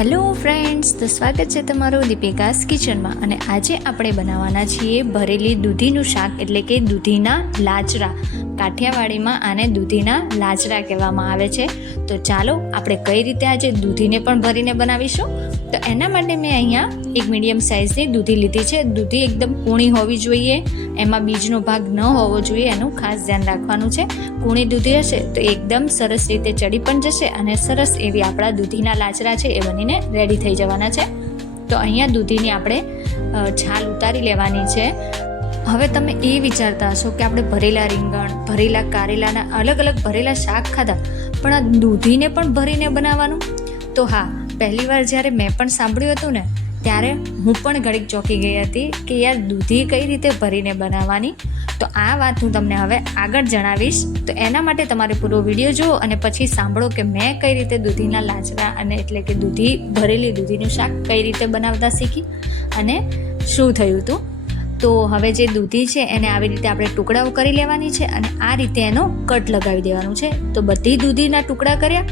Hello friends, તો સ્વાગત છે તમારું દીપિકાસ કિચનમાં. અને આજે આપણે બનાવવાના છીએ ભરેલી દૂધીનું શાક, એટલે કે દૂધીના લાચરા. કાઠિયાવાડીમાં આને દૂધીના લાચરા કહેવામાં આવે છે. તો ચાલો આપણે કઈ રીતે આજે દૂધીને પણ ભરીને બનાવીશું? તો એના માટે મેં અહીંયા એક મીડિયમ સાઇઝની દૂધી લીધી છે. દૂધી એકદમ કૂણી હોવી જોઈએ. એમાં બીજનો ભાગ ન હોવો જોઈએ. એનું ખાસ ધ્યાન રાખવાનું છે. કૂણી દૂધી હશે તો એકદમ સરસ રીતે ચડી પણ જશે અને સરસ એવી આપણા દૂધીના લાચરા છે એ બનીને રેડી થઈ જવાના છે. તો અહીંયા દૂધીની આપણે છાલ ઉતારી લેવાની છે. હવે તમે એ વિચારતા હશો કે આપણે ભરેલા રીંગણ, ભરેલા કારેલાના અલગ અલગ ભરેલા શાક ખાધા, પણ આ દૂધીને પણ ભરીને બનાવવાનું? તો હા, પહેલી વાર જ્યારે મેં પણ સાંભળ્યું હતું ને, ત્યારે હું પણ ઘડીક ચોંકી ગઈ હતી કે યાર દૂધી કઈ રીતે ભરીને બનાવવાની? તો આ વાત હું તમને હવે આગળ જણાવીશ. તો એના માટે તમારે પૂરો વીડિયો જુઓ અને પછી સાંભળો કે મેં કઈ રીતે દૂધીના લાચરા અને એટલે કે દૂધી, ભરેલી દૂધીનું શાક કઈ રીતે બનાવતા શીખી અને શું થયું હતું તો હવે જે દૂધી છે એને આવી રીતે આપણે ટુકડાઓ કરી લેવાની છે અને આ રીતે એનો કટ લગાવી દેવાનું છે. તો બધી દૂધીના ટુકડા કર્યા.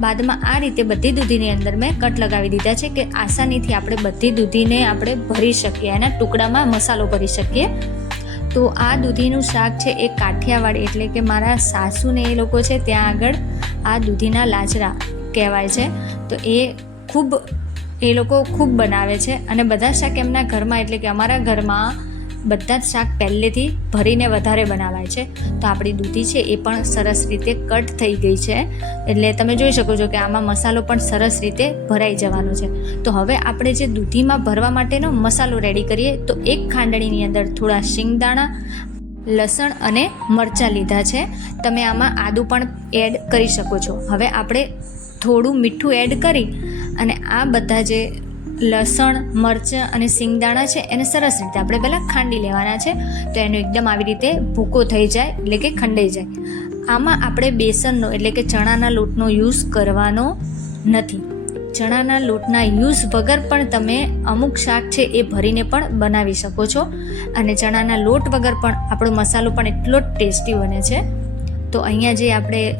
બાદમાં આ રીતે બધી દૂધીની અંદર મેં કટ લગાવી દીધા છે કે આસાનીથી આપણે બધી દૂધીને આપણે ભરી શકીએ એના ટુકડામાં મસાલો ભરી શકીએ. તો આ દૂધીનું શાક છે એ કાઠિયાવાડી એટલે કે મારા સાસુને એ લોકો છે ત્યાં આગળ આ દૂધીના લાચરા કહેવાય છે. તો એ ખૂબ, એ લોકો ખૂબ બનાવે છે અને બધા શાક એમના ઘરમાં એટલે કે અમારા ઘરમાં બધા જ શાક પહેલેથી ભરીને વધારે બનાવાય છે. તો આપણી દૂધી છે એ પણ સરસ રીતે કટ થઈ ગઈ છે. એટલે તમે જોઈ શકો છો કે આમાં મસાલો પણ સરસ રીતે ભરાઈ જવાનો છે. તો હવે આપણે જે દૂધીમાં ભરવા માટેનો મસાલો રેડી કરીએ, તો એક ખાંડણીની અંદર થોડા શિંગદાણા, લસણ અને મરચાં લીધા છે. તમે આમાં આદું પણ એડ કરી શકો છો. હવે આપણે થોડું મીઠું એડ કરી અને આ બધા જે લસણ, મરચાં અને સિંગદાણા છે, એને સરસ રીતે આપણે પહેલાં ખાંડી લેવાના છે, તો એનો એકદમ આવી રીતે ભૂકો થઈ જાય, એટલે કે ખંડાઈ જાય. આમાં આપણે બેસનનો એટલે કે ચણાના લોટનો યુઝ કરવાનો નથી. ચણાના લોટના યુઝ વગર પણ તમે અમુક શાક છે એ ભરીને પણ બનાવી શકો છો. અને ચણાના લોટ વગર પણ આપણો મસાલો પણ એટલો જ ટેસ્ટી બને છે. તો અહીંયા જે આપણે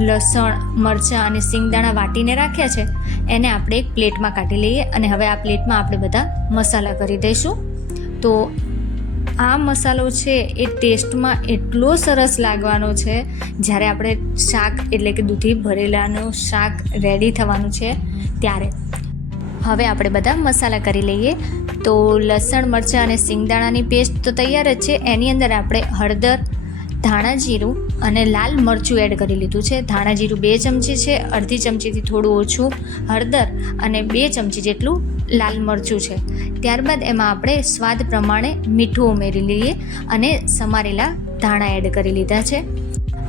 લસણ, મરચાં અને સિંગદાણા વાટીને રાખ્યા છે. એને આપણે એક પ્લેટમાં કાઢી લઈએ અને હવે આ પ્લેટમાં આપણે બધા મસાલા કરી દઈશું. તો આ મસાલો છે એ ટેસ્ટમાં એટલો સરસ લાગવાનો છે. જ્યારે આપણે શાક એટલે કે દૂધી ભરેલાનું શાક રેડી થવાનું છે ત્યારે. હવે આપણે બધા મસાલા કરી લઈએ. તો લસણ, મરચાં અને સિંગદાણાની પેસ્ટ તો તૈયાર જ છે. એની અંદર આપણે હળદર, ધાણા જીરું અને લાલ મરચું એડ કરી લીધું છે. ધાણા જીરું બે ચમચી છે, અડધી ચમચીથી થોડું ઓછું, હળદર અને બે ચમચી જેટલું લાલ મરચું છે. ત્યારબાદ એમાં આપણે સ્વાદ પ્રમાણે મીઠું ઉમેરી લઈએ અને સમારેલા ધાણા એડ કરી લીધા છે.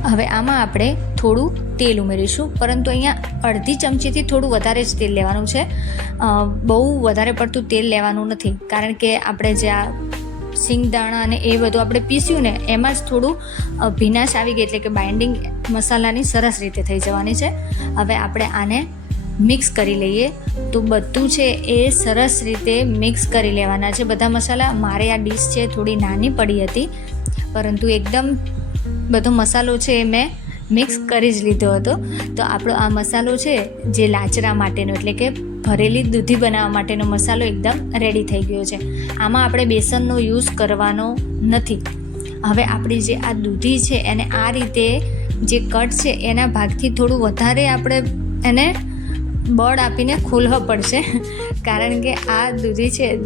હવે આમાં આપણે થોડું તેલ ઉમેરીશું, પરંતુ અહીંયા અડધી ચમચીથી થોડું વધારે જ તેલ લેવાનું છે. બહુ વધારે પડતું તેલ લેવાનું નથી, કારણ કે આપણે જે આ સિંગદાણા અને એ બધું આપણે પીસ્યું ને, એમાં જ થોડું ભીનાશ આવી ગઈ એટલે કે બાઇન્ડિંગ મસાલાની સરસ રીતે થઈ જવાની છે. હવે આપણે આને મિક્સ કરી લઈએ. તો બધું છે એ સરસ રીતે મિક્સ કરી લેવાના છે બધા મસાલા. મારે આ ડીશ છે થોડી નાની પડી હતી, પરંતુ એકદમ બધો મસાલો છે એ મેં મિક્સ કરી જ લીધો હતો. તો આપણો આ મસાલો છે જે લાચરા માટેનો એટલે કે ભરેલી દૂધી બનાવવા માટેનો મસાલો એકદમ રેડી થઈ ગયો છે. આમાં આપણે બેસનનો યુઝ કરવાનો નથી. હવે આપણી જે આ દૂધી છે એને આ રીતે જે કટ છે એના ભાગથી થોડું વધારે આપણે એને બળ આપીને ખોલવા પડશે. કારણ કે આ દૂધી છે,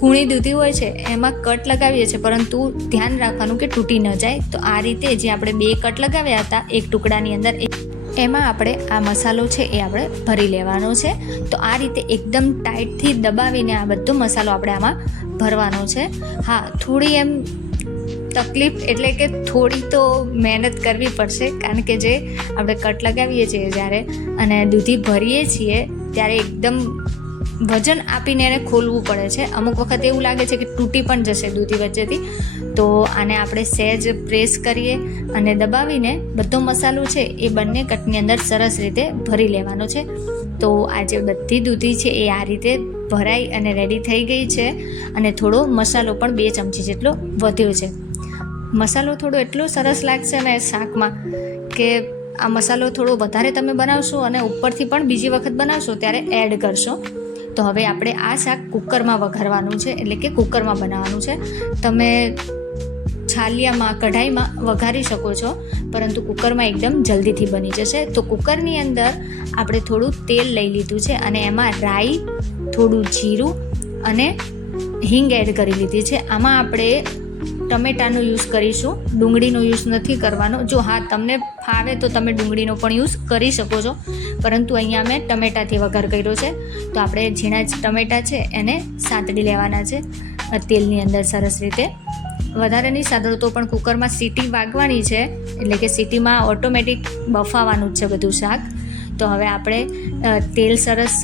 કૂણી દૂધી હોય છે, એમાં કટ લગાવીએ છીએ. પરંતુ ધ્યાન રાખવાનું કે તૂટી ન જાય. તો આ રીતે જે આપણે બે કટ લગાવ્યા હતા, એક ટુકડાની અંદર એ- એમાં આપણે આ મસાલો છે એ આપણે ભરી લેવાનો છે. તો આ રીતે એકદમ ટાઈટથી દબાવીને આ બધો મસાલો આપણે આમાં ભરવાનો છે. હા, થોડી એમ તકલીફ એટલે કે થોડી તો મહેનત કરવી પડશે, કારણ કે જે આપણે કટ લગાવીએ છીએ જ્યારે અને દૂધી ભરીએ છીએ, ત્યારે એકદમ વજન આપીને એને ખોલવું પડે છે. અમુક વખત એવું લાગે છે કે તૂટી પણ જશે દૂધી વચ્ચેથી. તો આને આપણે સહેજ પ્રેસ કરીએ અને દબાવીને બધો મસાલો છે એ બંને કટની અંદર સરસ રીતે ભરી લેવાનો છે. તો આ જે બધી દૂધી છે એ આ રીતે ભરાઈ અને રેડી થઈ ગઈ છે અને થોડો મસાલો પણ બે ચમચી જેટલો વધ્યો છે. મસાલો થોડો એટલો સરસ લાગશે ને શાકમાં કે આ મસાલો થોડો વધારે તમે બનાવશો અને ઉપરથી પણ બીજી વખત બનાવશો ત્યારે એડ કરશો. તો હવે આપણે આ શાક કુકરમાં વઘારવાનું છે, એટલે કે કુકરમાં બનાવવાનું છે. તમે છાલિયામાં, કઢાઈમાં વઘારી શકો છો, પરંતુ કુકરમાં એકદમ જલ્દીથી બની જશે. તો કુકરની અંદર આપણે થોડું તેલ લઈ લીધું છે અને એમાં રાઈ, થોડું જીરું અને હિંગ એડ કરી લીધી છે. આમાં આપણે ટમેટાનો યુઝ કરીશું. ડુંગળીનો યુઝ નથી કરવાનો. જો હા, તમને ફાવે તો તમે ડુંગળીનો પણ યુઝ કરી શકો છો. પરંતુ અહીંયા મેં ટમેટાથી વઘાર કર્યો છે. તો આપણે ઝીણા જ ટમેટા છે, એને સાંતળી લેવાના છે. તેલની અંદર સરસ રીતે. વધારેની નહીં તો પણ કુકરમાં સીટી વાગવાની છે, એટલે કે સીટીમાં ઓટોમેટિક બફાવાનું જ છે બધું શાક. તો હવે આપણે તેલ સરસ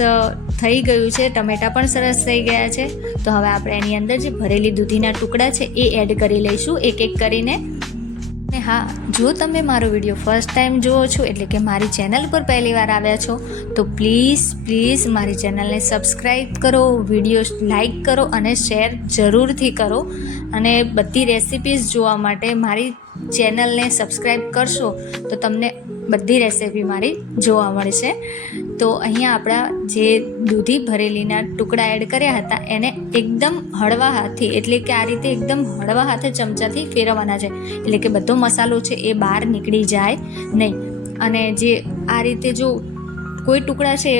થઈ ગયું છે, ટમેટાં પણ સરસ થઈ ગયા છે. તો હવે આપણે એની અંદર જે ભરેલી દૂધીના ટુકડા છે, એ એડ કરી લઈશું એક એક કરીને. અને હા, જો તમે મારો વીડિયો ફર્સ્ટ ટાઈમ જુઓ છો, એટલે કે મારી ચેનલ પર પહેલી વાર આવ્યા છો, તો પ્લીઝ પ્લીઝ મારી ચેનલને સબસ્ક્રાઈબ કરો, વીડિયો લાઈક કરો અને શેર જરૂરથી કરો. અને બધી રેસિપીઝ જોવા માટે મારી ચેનલને સબસ્ક્રાઈબ કરશો, તો તમને બધી રેસિપી મારી જોવા મળશે તો અહીંયા આપણા જે દૂધી ભરેલીના ટુકડા એડ કર્યા હતા, એને એકદમ હળવા હાથથી, એટલે કે આ રીતે એકદમ હળવા હાથે ચમચાથી ફેરવવાના છે. એટલે કે બધો મસાલો છે એ બહાર નીકળી જાય નહીં. અને જે આ રીતે જો કોઈ ટુકડા છે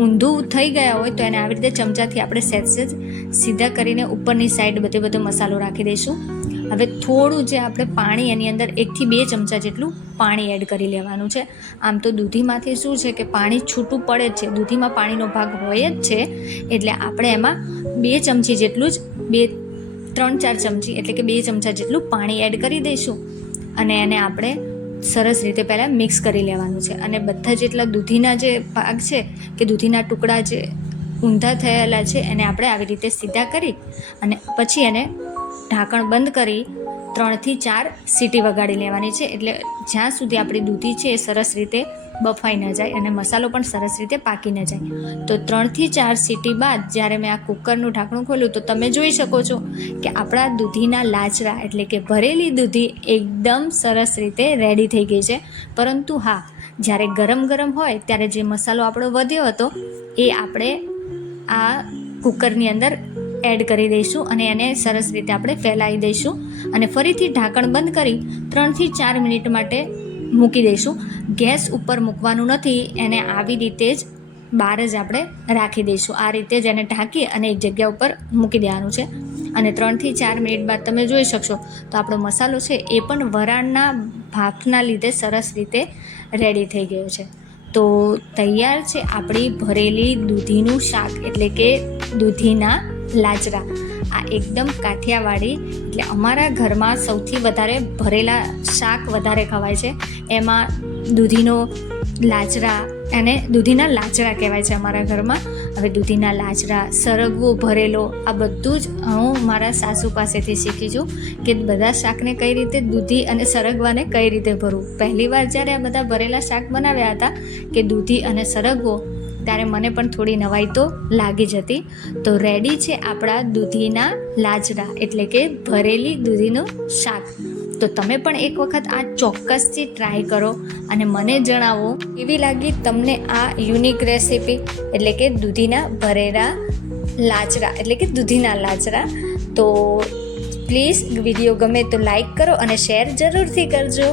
ઊંધું થઈ ગયા હોય, તો એને આવી રીતે ચમચાથી આપણે સેજ સેજ સીધા કરીને ઉપરની સાઈડ બધે બધો મસાલો રાખી દઈશું. હવે થોડું જે આપણે પાણી એની અંદર એકથી બે ચમચા જેટલું પાણી એડ કરી લેવાનું છે. આમ તો દૂધીમાંથી શું છે કે પાણી છૂટું પડે જ છે. દૂધીમાં પાણીનો ભાગ હોય જ છે. એટલે આપણે એમાં બે ચમચી જેટલું જ, બે, ત્રણ, ચાર ચમચી એટલે કે બે ચમચા જેટલું પાણી એડ કરી દઈશું. અને એને આપણે સરસ રીતે પહેલાં મિક્સ કરી લેવાનું છે. અને બધા જેટલા દૂધીના જે ભાગ છે કે દૂધીના ટુકડા જે ઊંધા થયેલા છે, એને આપણે આવી રીતે સીધા કરી અને પછી એને ઢાંકણ બંધ કરી ત્રણથી ચાર સીટી વગાડી લેવાની છે. એટલે જ્યાં સુધી આપણી દૂધી છે એ સરસ રીતે બફાઈ ન જાય અને મસાલો પણ સરસ રીતે પાકી ન જાય. તો ત્રણથી ચાર સીટી બાદ જ્યારે મેં આ કુકરનું ઢાંકણું ખોલ્યું, તો તમે જોઈ શકો છો કે આપણા દૂધીના લાચરા એટલે કે ભરેલી દૂધી એકદમ સરસ રીતે રેડી થઈ ગઈ છે. પરંતુ હા, જ્યારે ગરમ ગરમ હોય, ત્યારે જે મસાલો આપણો વધ્યો હતો, એ આપણે આ કુકરની અંદર એડ કરી દઈશું અને એને સરસ રીતે આપણે ફેલાવી દઈશું અને ફરીથી ઢાંકણ બંધ કરી ત્રણથી ચાર મિનિટ માટે મૂકી દઈશું. ગેસ ઉપર મૂકવાનું નથી, એને આવી રીતે જ બહાર જ આપણે રાખી દઈશું. આ રીતે જ એને ઢાંકી અને એક જગ્યા ઉપર મૂકી દેવાનું છે. અને ત્રણથી ચાર મિનિટ બાદ તમે જોઈ શકશો, તો આપણો મસાલો છે એ પણ વરાળના ભાફના લીધે સરસ રીતે રેડી થઈ ગયો છે. તો તૈયાર છે આપણી ભરેલી દૂધીનું શાક, એટલે કે દૂધીના લાચરા આ એકદમ કાઠિયાવાડી, એટલે અમારા ઘરમાં સૌથી વધારે ભરેલા શાક વધારે ખવાય છે. એમાં દૂધીનો લાચરા અને દૂધીના લાચરા કહેવાય છે અમારા ઘરમાં. હવે દૂધીના લાચરા સરગવો, ભરેલો, આ બધું જ હું મારા સાસુ પાસેથી શીખી છું કે બધા શાકને કઈ રીતે દૂધી અને સરગવાને કઈ રીતે ભરવું. પહેલી વાર જ્યારે આ બધા ભરેલા શાક બનાવ્યા હતા કે દૂધી અને સરગવો ત્યારે મને પણ થોડી નવાઈ તો લાગી જ હતી. તો રેડી છે આપણા દૂધીના લાચરા એટલે કે ભરેલી દૂધીનું શાક. તો તમે પણ એક વખત આ ચોક્કસથી ટ્રાય કરો અને મને જણાવો, કેવી લાગી તમને આ યુનિક રેસિપી એટલે કે દૂધીના ભરેલા લાચરા એટલે કે દૂધીના લાચરા તો પ્લીઝ વીડિયો ગમે તો લાઈક કરો અને શેર જરૂરથી કરજો.